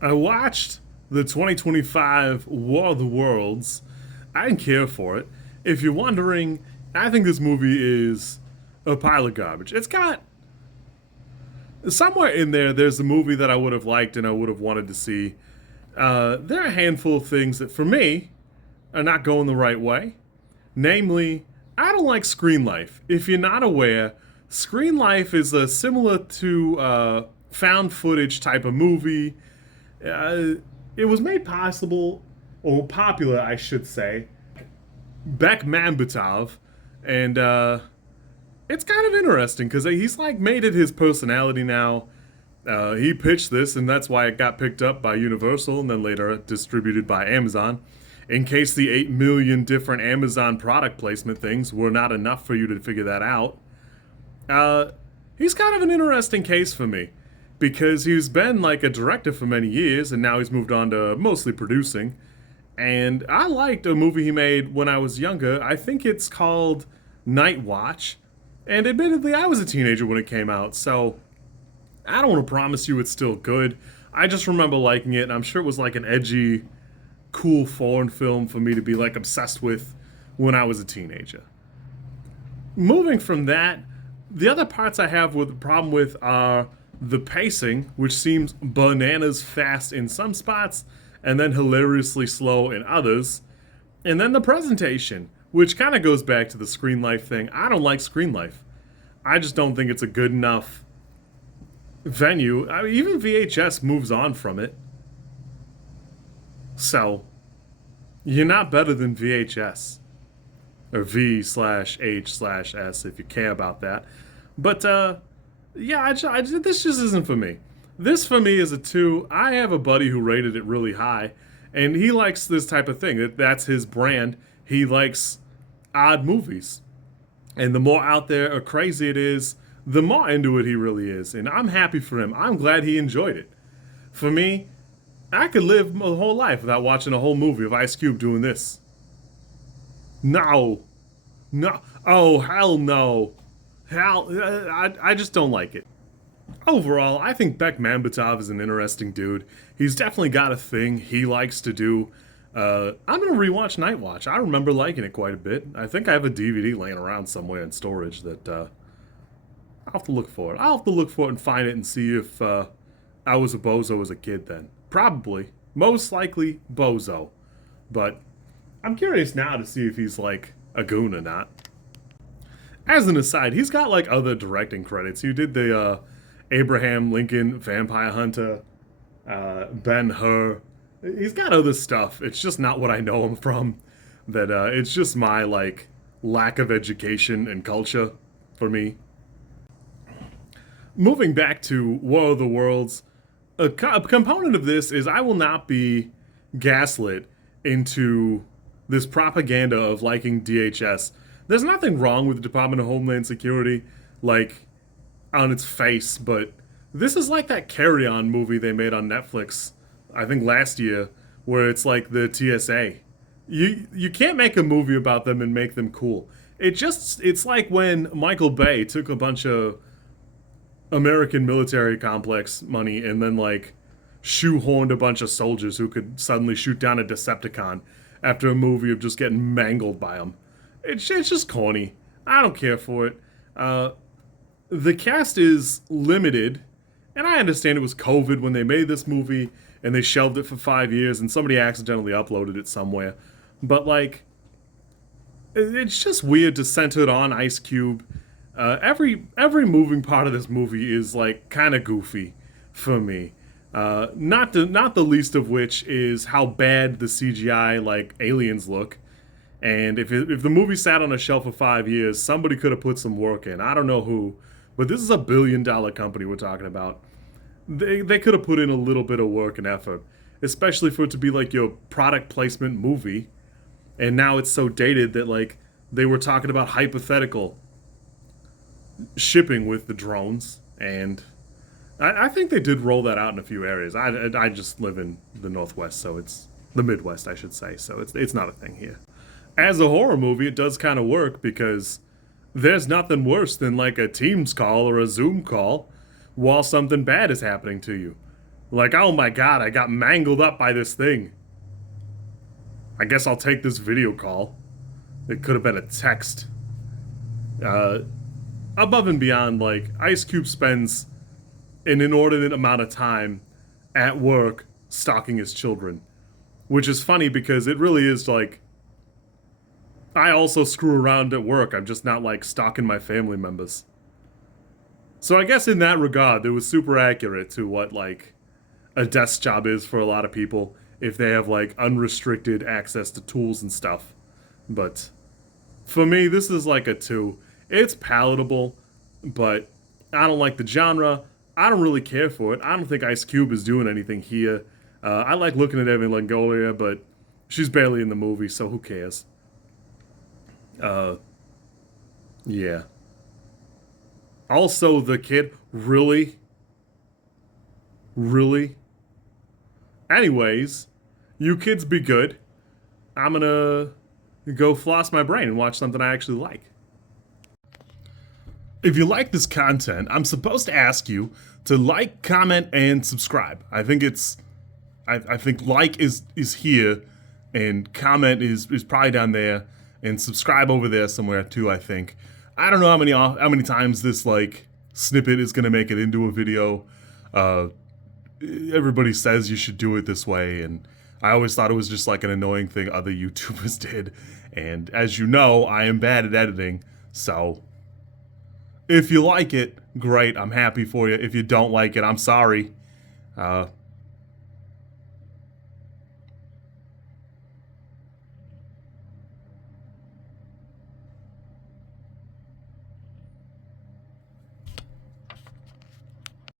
I watched the 2025 War of the Worlds. I didn't care for it. If you're wondering, I think this movie is a pile of garbage. It's got somewhere in there. There's a movie that I would have liked and I would have wanted to see. There are a handful of things that, for me, are not going the right way. Namely, I don't like Screenlife. If you're not aware, Screenlife is a similar to found footage type of movie. Uh, it was made possible, or popular, I should say, Bekmambetov, and it's kind of interesting because he's like made it his personality now. He pitched this, and that's why it got picked up by Universal and then later distributed by Amazon. In case the 8 million different Amazon product placement things were not enough for you to figure that out, uh, he's kind of an interesting case for me because he's been like a director for many years and now he's moved on to mostly producing. And I liked a movie he made when I was younger. I think it's called Night Watch. And admittedly, I was a teenager when it came out, so I don't want to promise you it's still good. I just remember liking it, and I'm sure it was like an edgy, cool foreign film for me to be like obsessed with when I was a teenager. Moving from that, the other parts I have with the problem with are the pacing, which seems bananas fast in some spots and then hilariously slow in others. And then the presentation, which kind of goes back to the Screen Life thing. I don't like Screen Life. I just don't think it's a good enough venue. I mean, even VHS moves on from it. So, you're not better than VHS. Or V slash H slash S if you care about that. But, yeah, this just isn't for me. This for me is a 2. I have a buddy who rated it really high, and he likes this type of thing. That's his brand. He likes odd movies. And the more out there or crazy it is, the more into it he really is. And I'm happy for him. I'm glad he enjoyed it. For me, I could live a whole life without watching a whole movie of Ice Cube doing this. No. No. Oh, hell no. Hell, I just don't like it. Overall, I think Beck Mambatov is an interesting dude. He's definitely got a thing he likes to do. I'm gonna rewatch Night Watch. I remember liking it quite a bit. I think I have a DVD laying around somewhere in storage that I'll have to look for it. I'll have to look for it and find it and see if I was a bozo as a kid then. Probably. Most likely bozo. But I'm curious now to see if he's like a goon or not. As an aside, he's got like other directing credits. He did the Abraham Lincoln Vampire Hunter, Ben Hur. He's got other stuff. It's just not what I know him from. That it's just my like lack of education and culture for me. Moving back to War of the Worlds, a component of this is I will not be gaslit into this propaganda of liking DHS. There's nothing wrong with the Department of Homeland Security, like on its face, but this is like that Carry On movie they made on Netflix, I think last year, where it's like the TSA. You can't make a movie about them and make them cool. It's like when Michael Bay took a bunch of American military complex money and then like shoehorned a bunch of soldiers who could suddenly shoot down a Decepticon after a movie of just getting mangled by them. It's just corny. I don't care for it. The cast is limited, and I understand it was COVID when they made this movie and they shelved it for 5 years and somebody accidentally uploaded it somewhere. But like, it's just weird to center it on Ice Cube. Every moving part of this movie is like kind of goofy for me. Not the least of which is how bad the CGI like aliens look. And if the movie sat on a shelf for 5 years, somebody could have put some work in. I don't know who, but this is a $1 billion company we're talking about. They could have put in a little bit of work and effort, especially for it to be like your product placement movie. And now it's so dated that like they were talking about hypothetical shipping with the drones, and I think they did roll that out in a few areas. I just live in the Northwest, so it's the Midwest, I should say. So it's not a thing here. As a horror movie, it does kind of work because there's nothing worse than like a Teams call or a Zoom call while something bad is happening to you. Like, oh my god, I got mangled up by this thing. I guess I'll take this video call. It could have been a text. Uh, Above and beyond, like, Ice Cube spends an inordinate amount of time at work stalking his children. Which is funny because it really is like, I also screw around at work. I'm just not like stalking my family members. So I guess in that regard, it was super accurate to what like a desk job is for a lot of people if they have like unrestricted access to tools and stuff. But for me, this is like a 2. It's palatable, but I don't like the genre. I don't really care for it. I don't think Ice Cube is doing anything here. I like looking at Evan Longoria, but she's barely in the movie, so who cares? Uh, yeah. Also, the kid, really? Really? Anyways, you kids be good. I'm gonna go floss my brain and watch something I actually like. If you like this content, I'm supposed to ask you to like, comment, and subscribe. I think I think like is here, and comment is probably down there, and subscribe over there somewhere too. I think. I don't know how many times this like snippet is gonna make it into a video. Uh, Everybody says you should do it this way, and I always thought it was just like an annoying thing other YouTubers did. And as you know, I am bad at editing, so if you like it, great, I'm happy for you. If you don't like it, I'm sorry.